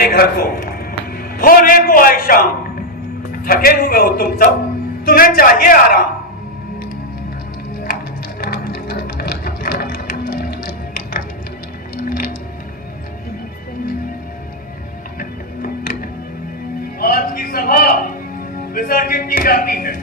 चले घर को। होने को आई शाम। थके हुए हो तुम सब, तुम्हें चाहिए आराम। आज की सभा विसर्जित की जाती है।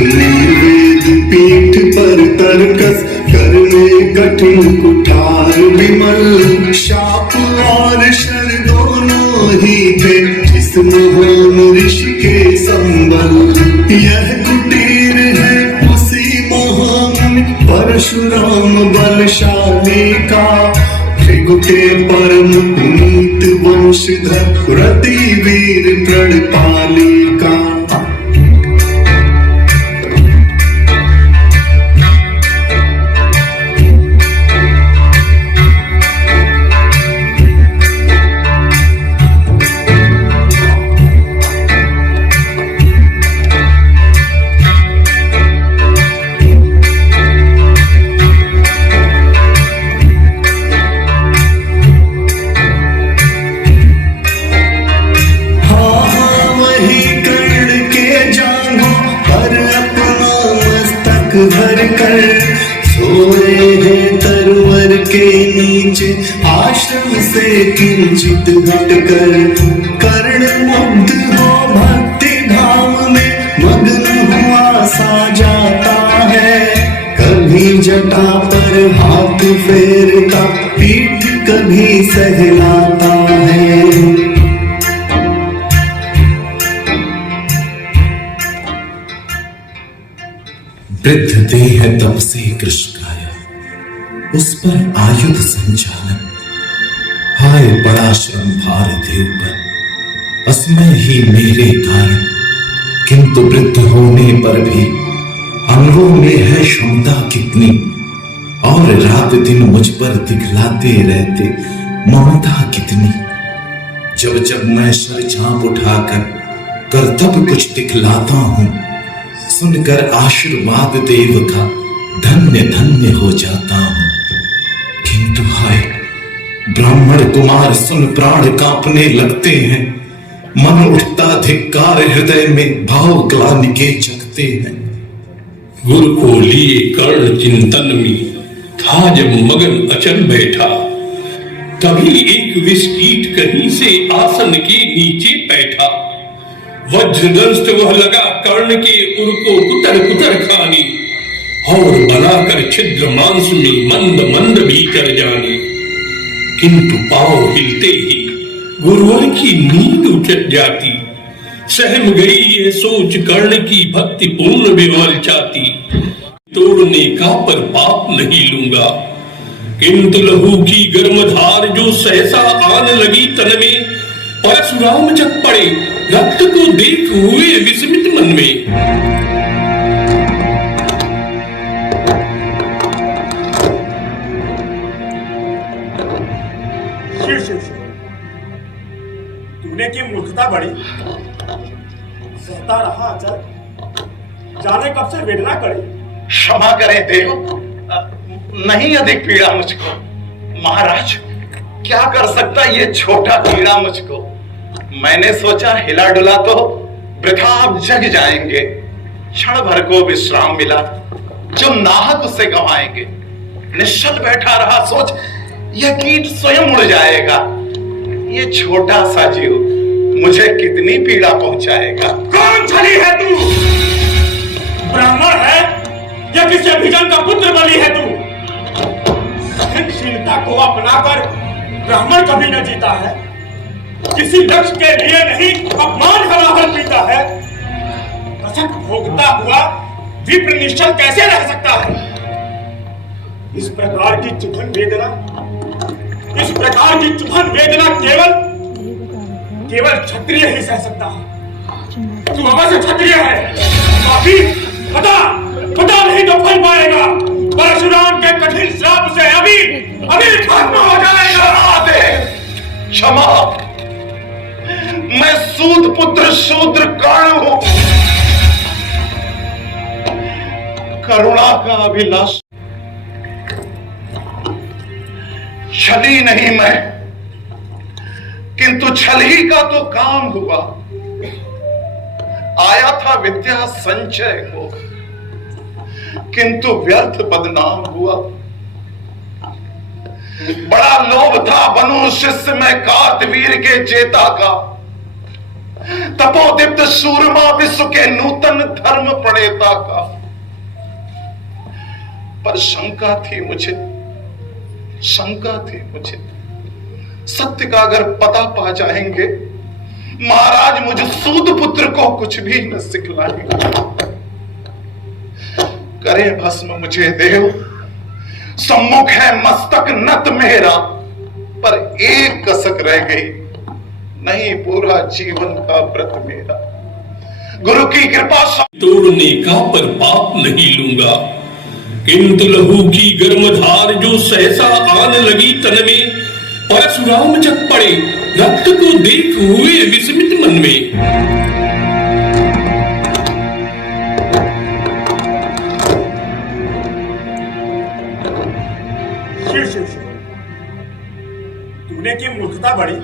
वेद पीठ पर तर्कस करने कठिन कुठार विमल। शाप और शर दोनों ही थे जिस महान ऋषि के संबल। यह कुटीर है उसी महान परशुराम बलशाली का। भृगु के परम पुनीत वंशधर रति वीर प्रणपाली का। भर कर सोए हैं तरवर के नीचे आश्रम से किंचित हट कर। कर्ण मुग्ध हो भक्ति धाम में मग्न हुआ सा जाता है। कभी जटा पर हाथ फेरता पीठ कभी सहलाता है। वृद्ध देह तब से कृशकाया, उस पर आयुध संचालन। हाय बड़ा श्रम भार देव पर, असमय ही मेरे कारण। किंतु वृद्ध होने पर भी अंगों में है क्षमता कितनी। और रात दिन मुझ पर दिखलाते रहते ममता कितनी। जब जब मैं सर झांप उठाकर कर्तव्य कुछ दिखलाता हूं, सुनकर आशीर्वाद देव का धन्य धन्य हो जाता हूं। किंतु हाय ब्राह्मण कुमार सुन प्राण कांपने लगते हैं। मन उठता धिक्कार, हृदय में भाव ग्लानि के जगते हैं। गुरु को लिए कर्ण चिंतन में था जब मगन अचल बैठा। तभी एक विस्कीट कहीं से आसन के नीचे बैठा। वज्रदंष्ट वह लगा कर्ण के उर को कुतर कुतर खानी। और बनाकर छिद्र मांस में मंद मंद भीतर जानी। किंतु पांव हिलते ही गुरुवर की नींद उठ जाती। सहम गई ये सोच कर्ण की भक्ति पूर्ण विवाल चाहती। तोड़ने का पर पाप नहीं लूंगा, किंतु लहू की गर्म धार जो सहसा आन लगी तन में। परशुराम जग पड़े रक्त को देख हुए विस्मित मन में। तूने की मूर्खता बड़ी, सहता रहा अचल, जाने कब से वेदना करी। क्षमा करें देव, नहीं अधिक पीड़ा मुझको। महाराज क्या कर सकता ये छोटा कीड़ा मुझको। मैंने सोचा हिला डुला तो वृथा आप जग जाएंगे। क्षण भर को विश्राम मिला, जो नाहक उसे गंवाएंगे। निश्चल बैठा रहा, सोच यह कीट स्वयं उड़ जाएगा। ये छोटा सा जीव मुझे कितनी पीड़ा पहुंचाएगा। कौन छली है तू? ब्राह्मण है या किसी अभिजन का पुत्र बलि है तू? सहनशीलता को अपनाकर ब्राह्मण कभी न जीता है। किसी लक्ष्य के लिए नहीं अपमान हलाहल पीता है। कसक भोगता हुआ विप्र निश्चल कैसे रह सकता है? इस प्रकार की चुभन वेदना केवल क्षत्रिय ही सह सकता है। तू अवश्य क्षत्रिय है। बाकी पता नहीं तो फल पाएगा। परशुराम के कठिन श्राप से अभी भस्म हो जाएगा। क्षमा, मैं सूत पुत्र शूद्र कर्ण हूं, करुणा का अभिलाष। छली नहीं मैं, किंतु छल ही का तो काम हुआ। आया था विद्या संचय को, किंतु व्यर्थ बदनाम हुआ। बड़ा लोभ था बनूं शिष्य में कार्तवीर के चेता का, तपोदीप्त सूरमा विश्व के नूतन धर्म प्रणेता का। पर शंका थी मुझे, सत्य का अगर पता पा जाएंगे, महाराज मुझ सूत पुत्र को कुछ भी न सिखलाएंगे। करे भस्म मुझे देव, सम्मुख है मस्तक नत मेरा, पर एक कसक रह गई, नहीं पूरा जीवन का व्रत मेरा। गुरु की कृपा तोड़ने का पर पाप नहीं लूंगा, किंतु लहू की गर्मधार जो सहसा आन लगी तन में, परशुराम जब पड़े रक्त को देख हुए विस्मित मन में। तूने की मूर्खता बड़ी,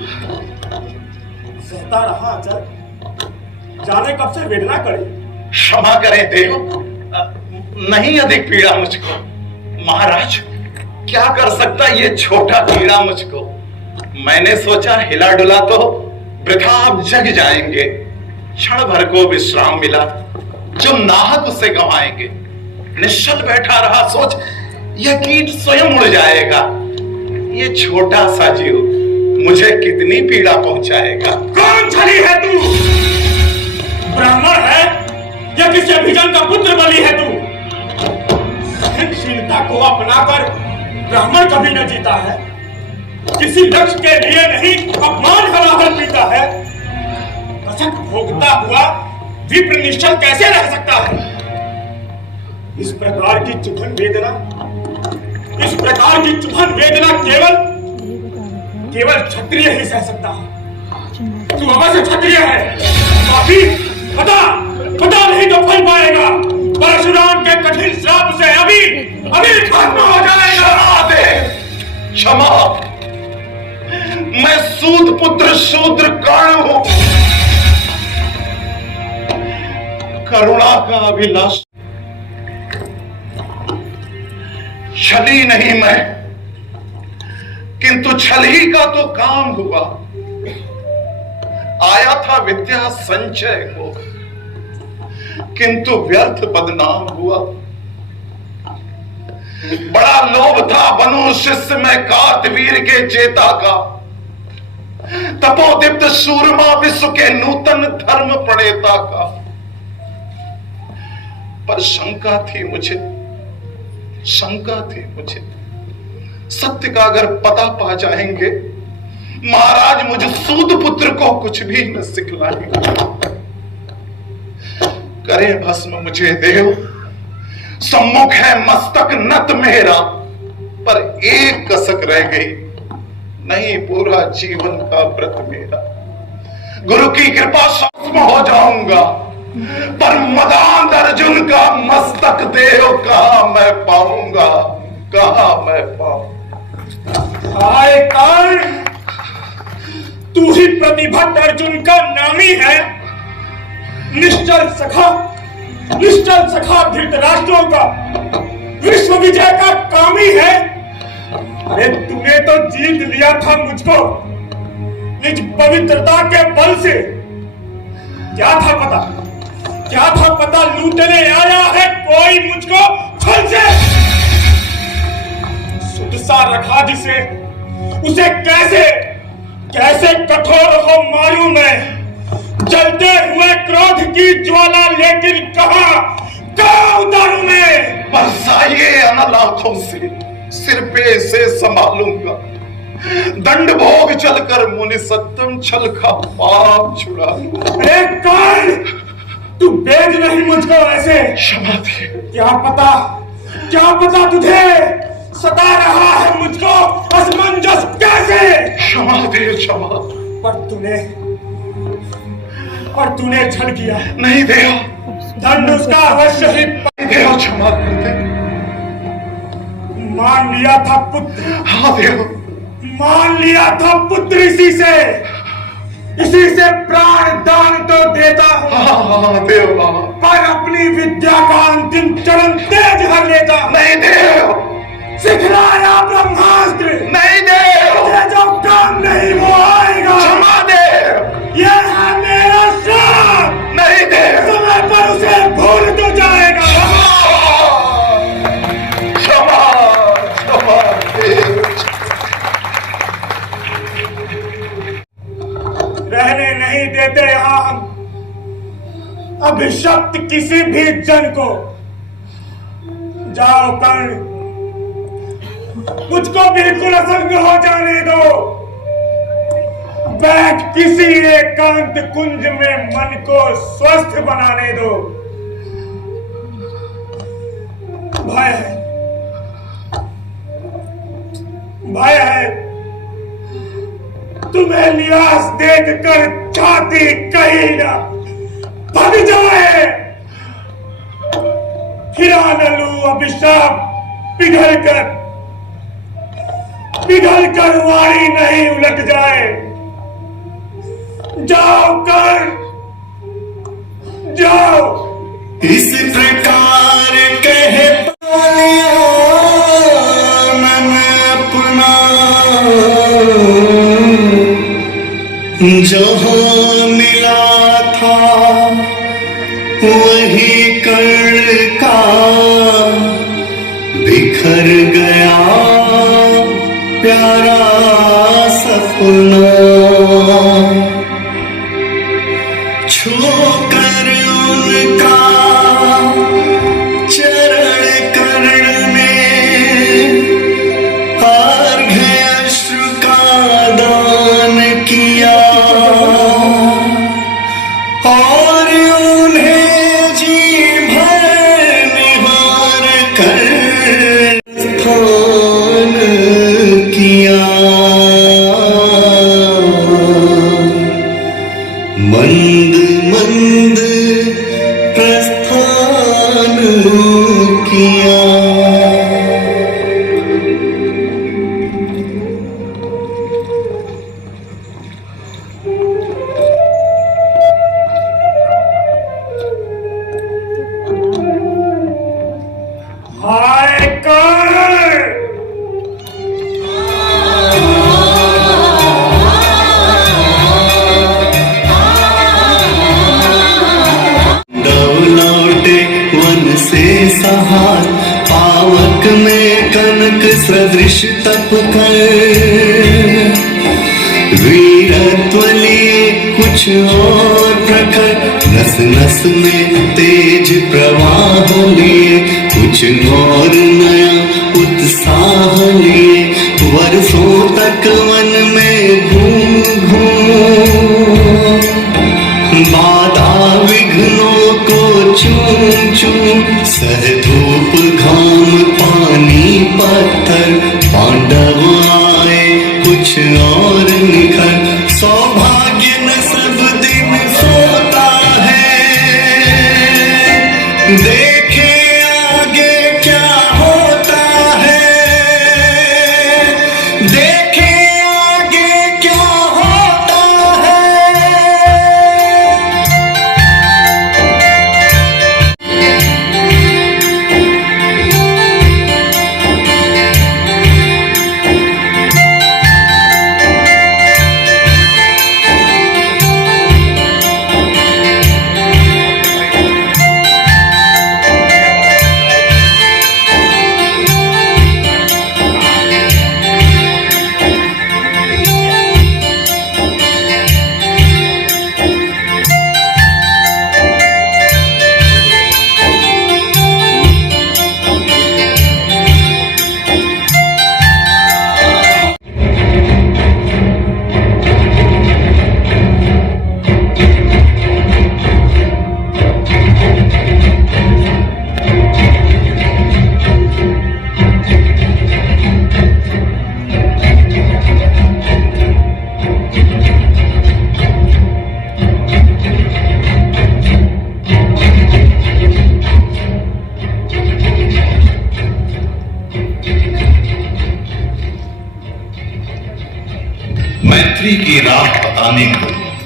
सहता रहा अचल, जाने कब से वेदना करे। क्षमा करें देव, नहीं अधिक पीड़ा मुझको। महाराज क्या कर सकता ये छोटा कीड़ा मुझको। मैंने सोचा हिला डुला तो वृथा अब जग जाएंगे, क्षण भर को विश्राम मिला, जो नाहक उसे गंवाएंगे। निश्चल बैठा रहा, सोच यह कीट स्वयं उड़ जाएगा। ये छोटा सा जीव मुझे कितनी पीड़ा पहुंचाएगा। कौन छली है तू? ब्राह्मण है या किसी अभिजन का पुत्र बलि है तू? सहनशीलता को अपनाकर ब्राह्मण कभी न जीता है, किसी लक्ष्य के लिए नहीं अपमान हलाहल पीता है। कसक भोगता हुआ विप्र निश्चल कैसे रह सकता है? इस प्रकार की चुभन वेदना केवल क्षत्रिय ही सह सकता है। तू अवश्य क्षत्रिय है। बाकी पता नहीं तो फल पाएगा। परशुराम के कठिन श्राप से अभी भस्म हो जाएगा। क्षमा, मैं सूत पुत्र शूद्र कर्ण हूं, करुणा का अभिलाष। छली नहीं मैं, किंतु छल ही का तो काम हुआ। आया था विद्या संचय को, किंतु व्यर्थ बदनाम हुआ। बड़ा लोभ था बनूं शिष्य में कार्तवीर के चेता का, तपोदीप्त सूरमा विश्व के नूतन धर्म प्रणेता का। पर शंका थी मुझे, सत्य का अगर पता पा जाएंगे, महाराज मुझ सूत पुत्र को कुछ भी न सिखलाएंगे। करे भस्म मुझे देव, सम्मुख है मस्तक नत मेरा, पर एक कसक रह गई, नहीं पूरा जीवन का व्रत मेरा। गुरु की कृपा से भस्म हो जाऊंगा, पर मदान अर्जुन का मस्तक देव कहां मैं पाऊंगा, कहां मैं पाऊंगा। हाय कर्ण, तू ही प्रतिभट अर्जुन का नामी है। निश्चल सखा धृतराष्ट्रों का विश्व विजय का कामी है। अरे तूने तो जीत लिया था मुझको निज पवित्रता के बल से। क्या था पता लूटने आया है कोई मुझको छल से। सुदसा रखा जिसे, उसे कैसे कठोर हो मायूं में। जलते हुए क्रोध की ज्वाला, लेकिन कहां उतारूं मैं। बरसाइए अनल आंखों से, सिर पे से संभालूंगा। दंड भोग चलकर मुनि सत्यम छल का पाप छुड़ा। अरे कर्ण, तू भेज नहीं मुझको ऐसे। क्षमा दे। क्या पता तुझे सता रहा है मुझको असमंजस कैसे। क्षमा दे, क्षमा। पर तूने छल किया। नहीं देव, दंड उसका अवश्य ही। देव क्षमा कर दे। मान लिया था पुत्र। हाँ देव, मान लिया था पुत्र इसी से प्राण दान तो देता हूँ। हाँ देव, हाँ। पर अपनी विद्या का अंतिम चरण तेज हर लेता। नहीं देव, सिखलाया ब्रह्मास्त्र। नहीं देव, मुझे जो काम नहीं वो आएगा। क्षमा देव। ये है मेरा श्राप। नहीं देव, समय पर उसे भूल तो जाएगा। क्षमा, क्षमा देव। रहने नहीं देते यहाँ हम अभिशप्त किसी भी जन को। जाओ कर्ण, मुझको बिल्कुल असंग हो जाने दो। बैठ किसी एकांत कुंज में मन को स्वस्थ बनाने दो। भय है तुम्हें लियास देख कर छाती कहीं ना फट जाए। हिरानलू अभिशाप पिघल कर वाणी नहीं उलट जाए। जाओ कर जाओ। इस प्रकार कह पालिया मन अपना, जहाँ मिला था वही कर्ण का बिखर गया प्यारा सपना। छूकर उनका चरण कर्ण ने अर्घ्य अश्रु का दान किया और उन्हें जी भर निहार कर स्थान किया। मंद मंद प्रस्थान किया। हाय कर्ण, लौटे वन से सहार, पावक में कनक सदृश तप कर, वीरत्व लिए कुछ और प्रखर, नस नस में तेज प्रवाह लिए, कुछ और नया उत्साह लिए, वर्षों तक वन में घूम बाधा विघ्नों को चूम चूम, सह धूप घाम पानी पत्थर, पांडव आए कुछ और निखर, सौभाग्य न सब दिन सोता है, देखे आगे क्या हो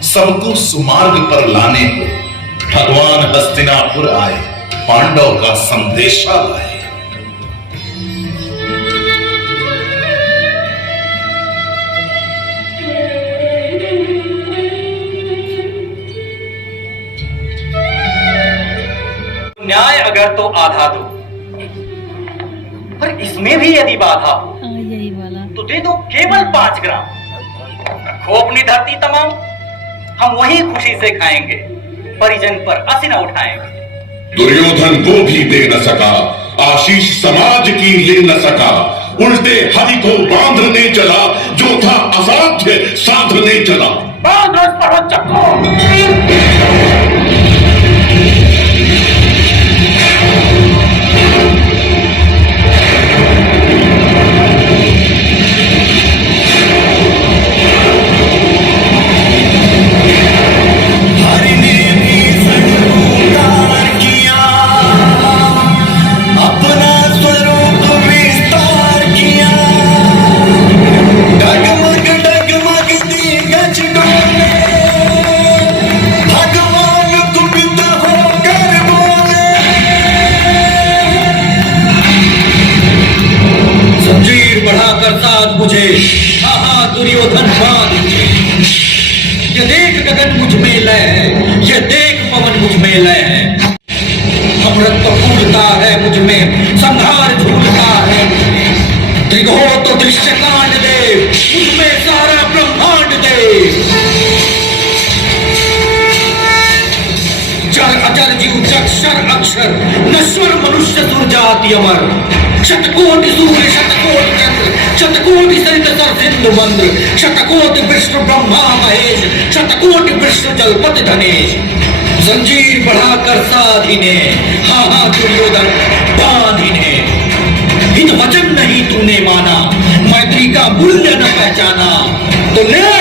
सबको सुमार्ग पर लाने को भगवान हस्तिनापुर आए, पांडव का संदेशा लाए। न्याय अगर तो आधा दो, पर इसमें भी यदि बाधा हो यही वाला तो दे दो केवल 5 ग्राम। खोपनी धरती तमाम हम वही खुशी से खाएंगे, परिजन पर असी न उठाएंगे। दुर्योधन वो भी दे न सका, आशीष समाज की ले न सका, उल्टे हरि को बांधने चला, जो था असाध्य साधने चला। बांध रस पर चक्को। हरि ने भी सत्कार किया, अपना स्वरूप विस्तार किया। डगमग डगमग दिग्गज डोले, भगवान कुपित होकर बोले। जंजीर बढ़ाकर साथ मुझे, हाँ दुर्योधन बांध मुझे। ये देख गगन मुझ में लय है, ये देख पवन मुझ में लय है। अमृत तो फूलता है मुझ में, संहार झूलता है। त्रिघोर तो दृश्य कांड दे, मुझ में सारा ब्रह्मांड दे। जड़ अजर जीव जक्षर अक्षर, नश्वर मनुष्य सुरजाति अमर। शतकोटि सूर्य शतकोटि चंद्र, शतकोटि सरित सर सिंधु मंद्र। शतकोटि विष्णु ब्रह्मा महेश, शतकोटि विष्णु जलपति धनेश। जंजीर बढ़ाकर साधिने, हाँ दुर्योधन बांधिने। हित वचन नहीं तूने माना, मैत्री का मूल्य न पहचाना, तो ले